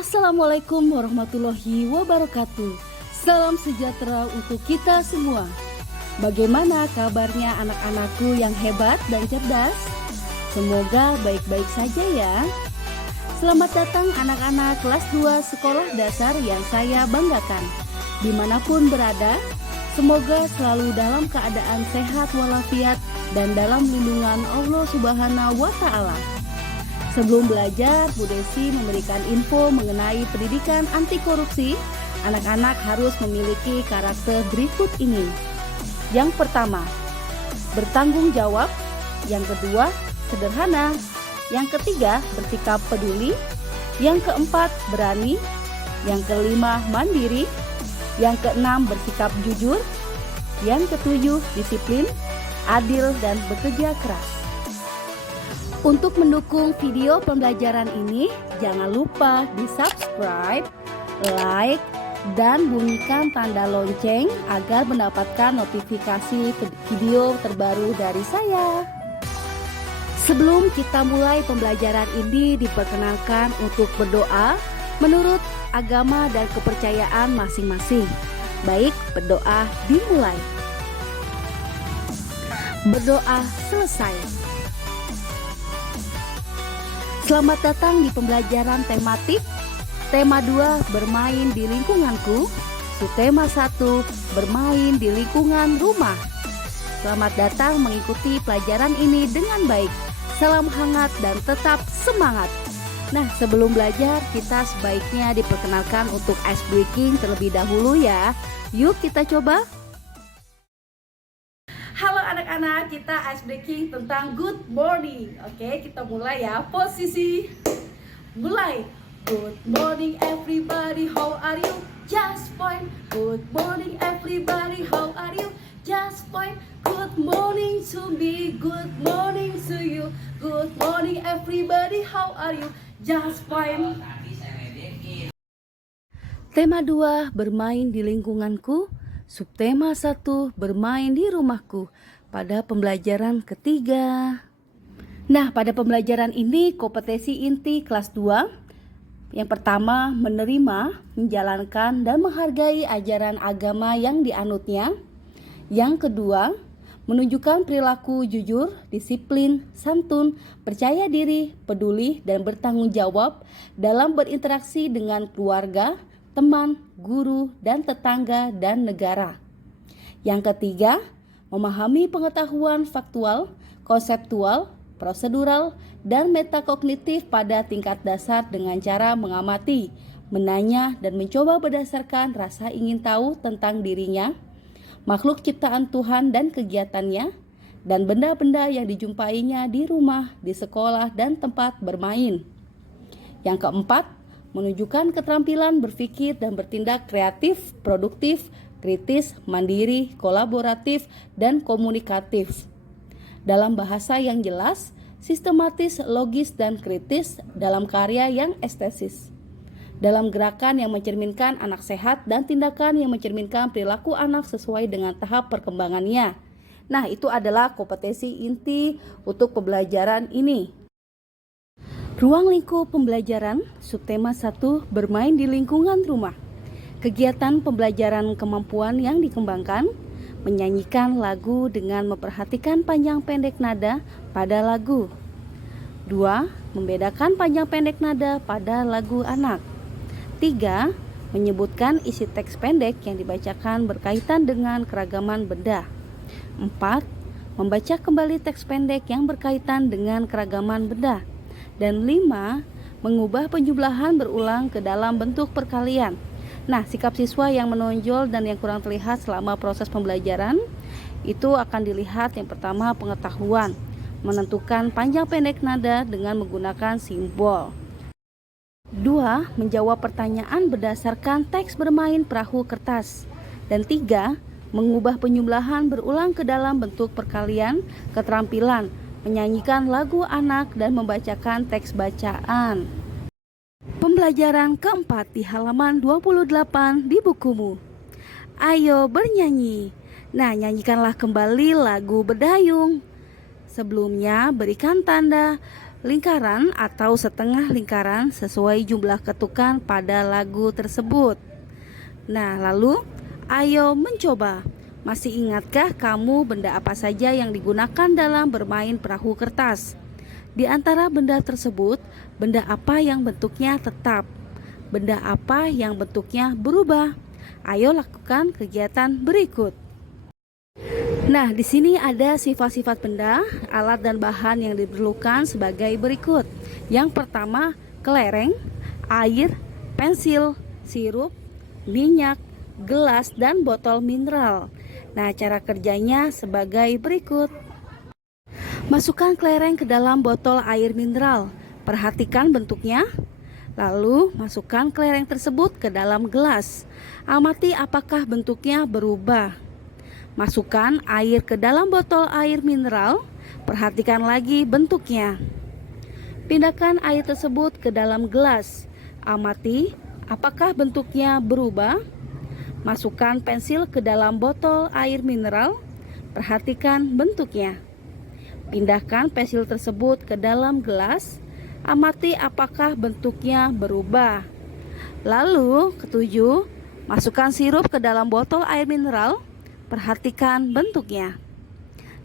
Assalamualaikum warahmatullahi wabarakatuh. Salam sejahtera untuk kita semua. Bagaimana kabarnya anak-anakku yang hebat dan cerdas? Semoga baik-baik saja ya. Selamat datang anak-anak kelas 2 sekolah dasar yang saya banggakan. Dimanapun berada, semoga selalu dalam keadaan sehat walafiat dan dalam lindungan Allah Subhanahu wa Ta'ala. Sebelum belajar, Bu Desi memberikan info mengenai pendidikan anti korupsi. Anak-anak harus memiliki karakter berikut ini. Yang pertama, bertanggung jawab. Yang kedua, sederhana. Yang ketiga, bersikap peduli. Yang keempat, berani. Yang kelima, mandiri. Yang keenam, bersikap jujur. Yang ketujuh, disiplin, adil, dan bekerja keras. Untuk mendukung video pembelajaran ini, jangan lupa di-subscribe, like, dan bunyikan tanda lonceng agar mendapatkan notifikasi video terbaru dari saya. Sebelum kita mulai pembelajaran ini, diperkenalkan untuk berdoa menurut agama dan kepercayaan masing-masing. Baik, berdoa dimulai. Berdoa selesai. Selamat datang di pembelajaran tematik. Tema 2, bermain di lingkunganku. Subtema 1, bermain di lingkungan rumah. Selamat datang mengikuti pelajaran ini dengan baik. Salam hangat dan tetap semangat. Nah, sebelum belajar, kita sebaiknya diperkenalkan untuk ice breaking terlebih dahulu ya. Yuk kita coba. Halo anak-anak, kita ice breaking tentang good morning. Oke, kita mulai ya. Posisi mulai. Good morning everybody, how are you? Just fine. Good morning everybody, how are you? Just fine. Good morning to me, good morning to you. Good morning everybody, how are you? Just fine. Tema 2, bermain di lingkunganku. Subtema 1, bermain di rumahku. Pada pembelajaran ketiga. Nah, pada pembelajaran ini kompetensi inti kelas 2. Yang pertama, menerima, menjalankan, dan menghargai ajaran agama yang dianutnya. Yang kedua, menunjukkan perilaku jujur, disiplin, santun, percaya diri, peduli, dan bertanggung jawab dalam berinteraksi dengan keluarga, teman, guru, dan tetangga, dan negara. Yang ketiga, memahami pengetahuan faktual, konseptual, prosedural, dan metakognitif pada tingkat dasar dengan cara mengamati, menanya, dan mencoba berdasarkan rasa ingin tahu tentang dirinya, makhluk ciptaan Tuhan dan kegiatannya, dan benda-benda yang dijumpainya di rumah, di sekolah, dan tempat bermain. Yang keempat, menunjukkan keterampilan berpikir dan bertindak kreatif, produktif, kritis, mandiri, kolaboratif, dan komunikatif. Dalam bahasa yang jelas, sistematis, logis, dan kritis dalam karya yang estetis. Dalam gerakan yang mencerminkan anak sehat dan tindakan yang mencerminkan perilaku anak sesuai dengan tahap perkembangannya. Nah, itu adalah kompetensi inti untuk pembelajaran ini. Ruang lingkup pembelajaran, subtema 1, bermain di lingkungan rumah. Kegiatan pembelajaran kemampuan yang dikembangkan, menyanyikan lagu dengan memperhatikan panjang pendek nada pada lagu. 2. Membedakan panjang pendek nada pada lagu anak. 3. Menyebutkan isi teks pendek yang dibacakan berkaitan dengan keragaman benda. 4. Membaca kembali teks pendek yang berkaitan dengan keragaman benda. Dan 5. Mengubah penjumlahan berulang ke dalam bentuk perkalian. Nah, sikap siswa yang menonjol dan yang kurang terlihat selama proses pembelajaran itu akan dilihat. Yang pertama, pengetahuan, menentukan panjang pendek nada dengan menggunakan simbol. 2. Menjawab pertanyaan berdasarkan teks bermain perahu kertas. Dan 3. Mengubah penjumlahan berulang ke dalam bentuk perkalian, keterampilan, menyanyikan lagu anak, dan membacakan teks bacaan. Pembelajaran keempat di halaman 28 di bukumu. Ayo bernyanyi. Nah, nyanyikanlah kembali lagu Berdayung. Sebelumnya berikan tanda lingkaran atau setengah lingkaran sesuai jumlah ketukan pada lagu tersebut. Nah, lalu ayo mencoba. Masih ingatkah kamu benda apa saja yang digunakan dalam bermain perahu kertas? Di antara benda tersebut, benda apa yang bentuknya tetap? Benda apa yang bentuknya berubah? Ayo lakukan kegiatan berikut. Nah, di sini ada sifat-sifat benda, alat dan bahan yang diperlukan sebagai berikut. Yang pertama, kelereng, air, pensil, sirup, minyak, gelas, dan botol mineral. Nah, cara kerjanya sebagai berikut. Masukkan kelereng ke dalam botol air mineral. Perhatikan bentuknya. Lalu, masukkan kelereng tersebut ke dalam gelas. Amati apakah bentuknya berubah. Masukkan air ke dalam botol air mineral. Perhatikan lagi bentuknya. Pindahkan air tersebut ke dalam gelas. Amati apakah bentuknya berubah. Masukkan pensil ke dalam botol air mineral. Perhatikan bentuknya. Pindahkan pensil tersebut ke dalam gelas. Amati apakah bentuknya berubah. Lalu, ketujuh, masukkan sirup ke dalam botol air mineral. Perhatikan bentuknya.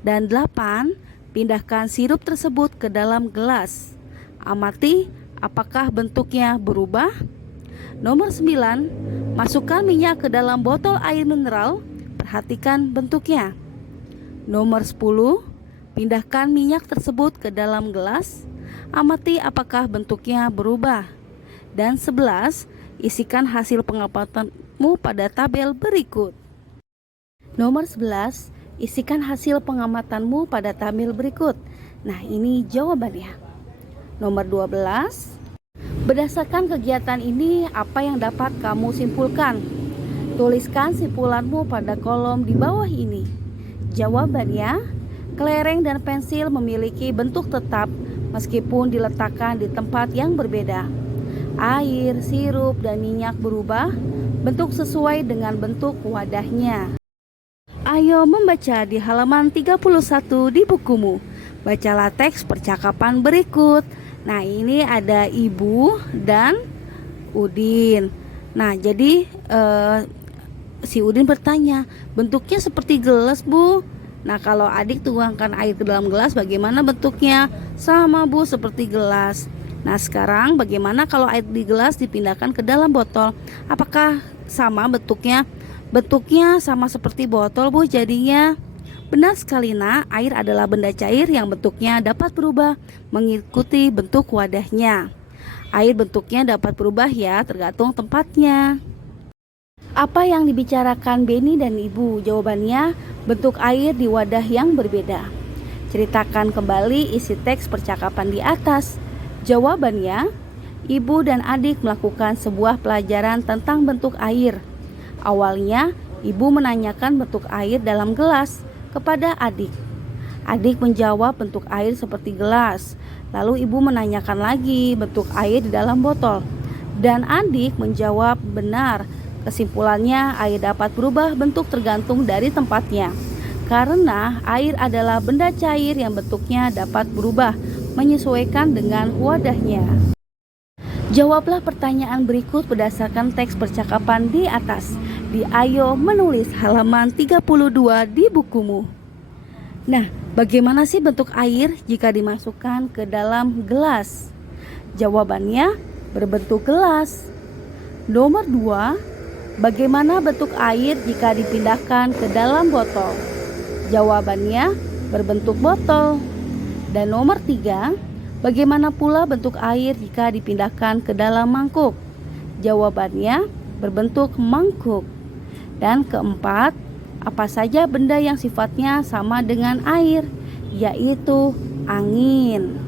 Dan 8, pindahkan sirup tersebut ke dalam gelas. Amati apakah bentuknya berubah. Nomor 9, masukkan minyak ke dalam botol air mineral. Perhatikan bentuknya. Nomor 10, pindahkan minyak tersebut ke dalam gelas. Amati apakah bentuknya berubah. Dan 11, isikan hasil pengamatanmu pada tabel berikut. Nomor 11, isikan hasil pengamatanmu pada tabel berikut. Nah, ini jawabannya. Nomor 12, berdasarkan kegiatan ini, apa yang dapat kamu simpulkan? Tuliskan simpulanmu pada kolom di bawah ini. Jawabannya, kelereng dan pensil memiliki bentuk tetap meskipun diletakkan di tempat yang berbeda. Air, sirup, dan minyak berubah bentuk sesuai dengan bentuk wadahnya. Ayo membaca di halaman 31 di bukumu. Bacalah teks percakapan berikut. Nah, ini ada Ibu dan Udin. Nah, jadi si Udin bertanya, bentuknya seperti gelas, Bu. Nah, kalau adik tuangkan air ke dalam gelas, bagaimana bentuknya? Sama, Bu, seperti gelas. Nah, sekarang bagaimana kalau air di gelas dipindahkan ke dalam botol? Apakah sama bentuknya? Bentuknya sama seperti botol, Bu, jadinya. Benar sekali, Nak. Air adalah benda cair yang bentuknya dapat berubah mengikuti bentuk wadahnya. Air bentuknya dapat berubah ya, tergantung tempatnya. Apa yang dibicarakan Beni dan Ibu? Jawabannya, bentuk air di wadah yang berbeda. Ceritakan kembali isi teks percakapan di atas. Jawabannya, Ibu dan adik melakukan sebuah pelajaran tentang bentuk air. Awalnya, Ibu menanyakan bentuk air dalam gelas kepada adik. Adik menjawab bentuk air seperti gelas. Lalu Ibu menanyakan lagi bentuk air di dalam botol. Dan adik menjawab benar. Kesimpulannya, air dapat berubah bentuk tergantung dari tempatnya. Karena air adalah benda cair yang bentuknya dapat berubah menyesuaikan dengan wadahnya. Jawablah pertanyaan berikut berdasarkan teks percakapan di atas. Di Ayo Menulis halaman 32 di bukumu. Nah, bagaimana sih bentuk air jika dimasukkan ke dalam gelas? Jawabannya, berbentuk gelas. Nomor 2, bagaimana bentuk air jika dipindahkan ke dalam botol? Jawabannya, berbentuk botol. Dan nomor 3, bagaimana pula bentuk air jika dipindahkan ke dalam mangkuk? Jawabannya, berbentuk mangkuk. Dan keempat, apa saja benda yang sifatnya sama dengan air, yaitu angin.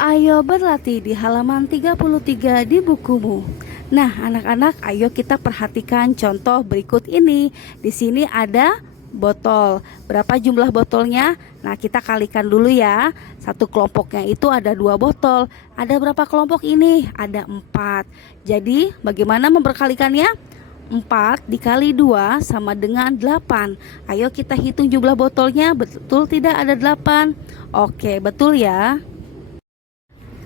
Ayo berlatih di halaman 33 di bukumu. Nah, anak-anak, ayo kita perhatikan contoh berikut ini. Di sini ada botol. Berapa jumlah botolnya? Nah, kita kalikan dulu ya. Satu kelompoknya itu ada 2 botol. Ada berapa kelompok ini? Ada 4. Jadi, bagaimana memperkalikannya? 4 dikali 2 sama dengan 8. Ayo kita hitung jumlah botolnya. Betul tidak ada 8? Oke, betul ya.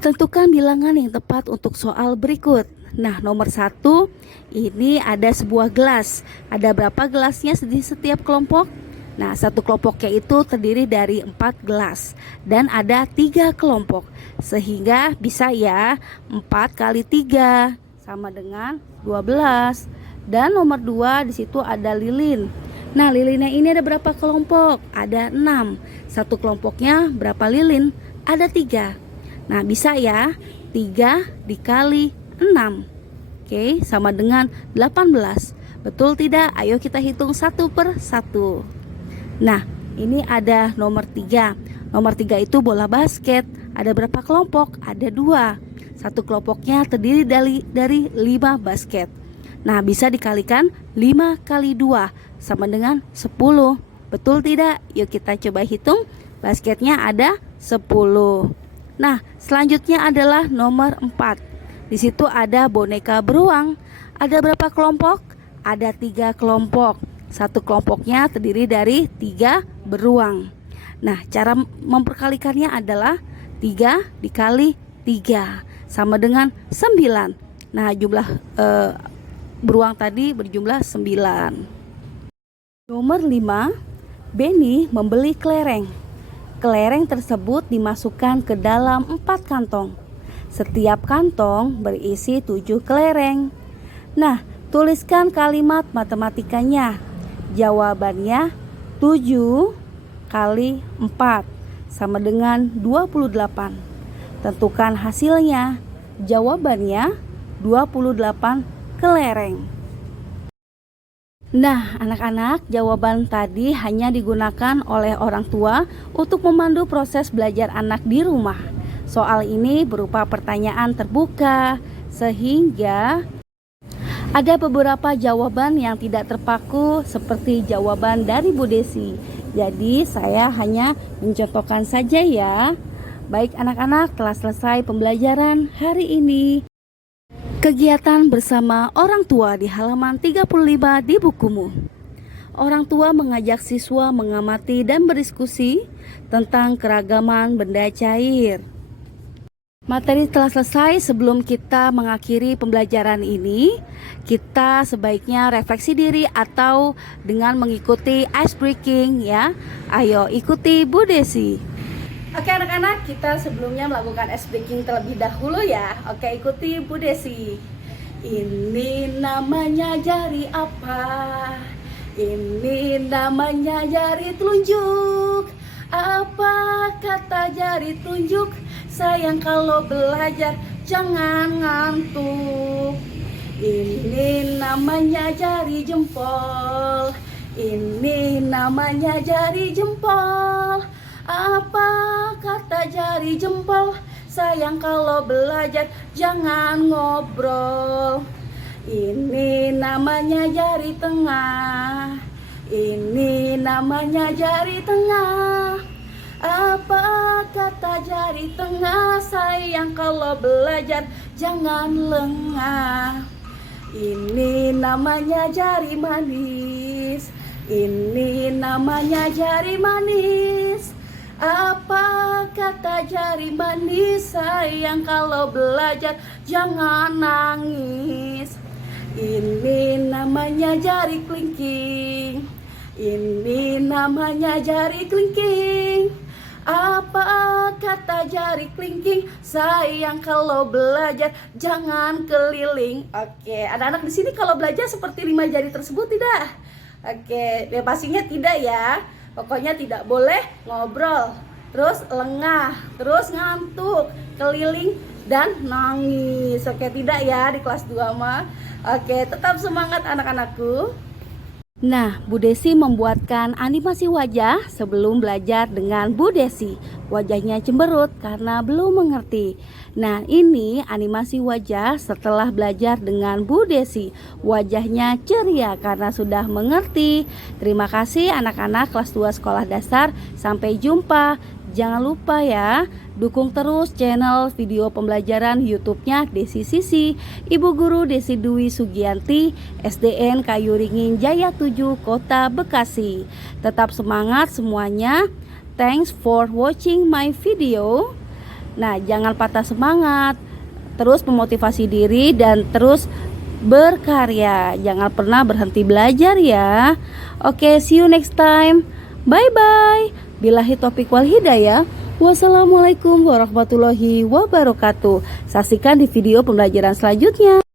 Tentukan bilangan yang tepat untuk soal berikut. Nah, nomor 1, ini ada sebuah gelas. Ada berapa gelasnya di setiap kelompok? Nah, satu kelompoknya itu terdiri dari 4 gelas dan ada 3 kelompok. Sehingga bisa ya 4 kali 3 sama dengan 12. Dan nomor 2 di situ ada lilin. Nah, lilinnya ini ada berapa kelompok? Ada 6. Satu kelompoknya berapa lilin? Ada 3. Nah, bisa ya 3 dikali 6. Oke, sama dengan 18. Betul tidak? Ayo kita hitung satu per satu. Nah, ini ada nomor 3. Nomor 3 itu bola basket. Ada berapa kelompok? Ada 2. Satu kelompoknya terdiri dari 5 basket. Nah, bisa dikalikan 5 kali 2 sama dengan 10. Betul tidak? Yuk kita coba hitung. Basketnya ada 10. Nah, selanjutnya adalah nomor 4. Di situ ada boneka beruang. Ada berapa kelompok? Ada 3 kelompok. Satu kelompoknya terdiri dari 3 beruang. Nah, cara memperkalikannya adalah 3 dikali 3 sama dengan 9. Nah, jumlah beruang tadi berjumlah 9. Nomor 5, Benny membeli kelereng. Kelereng tersebut dimasukkan ke dalam 4 kantong. Setiap kantong berisi 7 kelereng. Nah, tuliskan kalimat matematikanya. Jawabannya 7 kali 4 sama dengan 28. Tentukan hasilnya. Jawabannya 28 kelereng. Nah, anak-anak, jawaban tadi hanya digunakan oleh orang tua untuk memandu proses belajar anak di rumah. Soal ini berupa pertanyaan terbuka, sehingga ada beberapa jawaban yang tidak terpaku seperti jawaban dari Bu Desi. Jadi saya hanya mencontohkan saja ya. Baik anak-anak, telah selesai pembelajaran hari ini. Kegiatan bersama orang tua di halaman 35 di bukumu. Orang tua mengajak siswa mengamati dan berdiskusi tentang keragaman benda cair. Materi telah selesai. Sebelum kita mengakhiri pembelajaran ini, kita sebaiknya refleksi diri atau dengan mengikuti ice breaking ya. Ayo ikuti Bu Desi. Oke anak-anak, kita sebelumnya melakukan ice breaking terlebih dahulu ya. Oke, ikuti Bu Desi. Ini namanya jari apa? Ini namanya jari telunjuk. Apa kata jari telunjuk? Sayang kalau belajar jangan ngantuk. Ini namanya jari jempol. Ini namanya jari jempol. Apa kata jari jempol? Sayang kalau belajar jangan ngobrol. Ini namanya jari tengah. Ini namanya jari tengah. Apa kata jari tengah? Sayang kalau belajar jangan lengah. Ini namanya jari manis. Ini namanya jari manis. Apa kata jari manis? Sayang kalau belajar jangan nangis. Ini namanya jari kelingking. Ini namanya jari kelingking. Apa kata jari kelingking? Sayang kalau belajar jangan keliling. Oke, anak-anak di sini kalau belajar seperti 5 jari tersebut tidak? Oke, ya pastinya tidak ya. Pokoknya tidak boleh ngobrol, terus lengah, terus ngantuk, keliling dan nangis. Oke, tidak ya di kelas 2 mah. Oke, tetap semangat anak-anakku. Nah, Bu Desi membuatkan animasi wajah sebelum belajar dengan Bu Desi. Wajahnya cemberut karena belum mengerti. Nah, ini animasi wajah setelah belajar dengan Bu Desi. Wajahnya ceria karena sudah mengerti. Terima kasih anak-anak kelas 2 sekolah dasar. Sampai jumpa. Jangan lupa ya, dukung terus channel video pembelajaran YouTube-nya Desi Sisi, Ibu Guru Desi Dwi Sugianti, SDN Kayu Ringin Jaya 7, Kota Bekasi. Tetap semangat semuanya. Thanks for watching my video. Nah, jangan patah semangat, terus memotivasi diri dan terus berkarya. Jangan pernah berhenti belajar ya. Oke, see you next time. Bye bye. Billahi taufiq wal hidayah. Wassalamualaikum warahmatullahi wabarakatuh. Saksikan di video pembelajaran selanjutnya.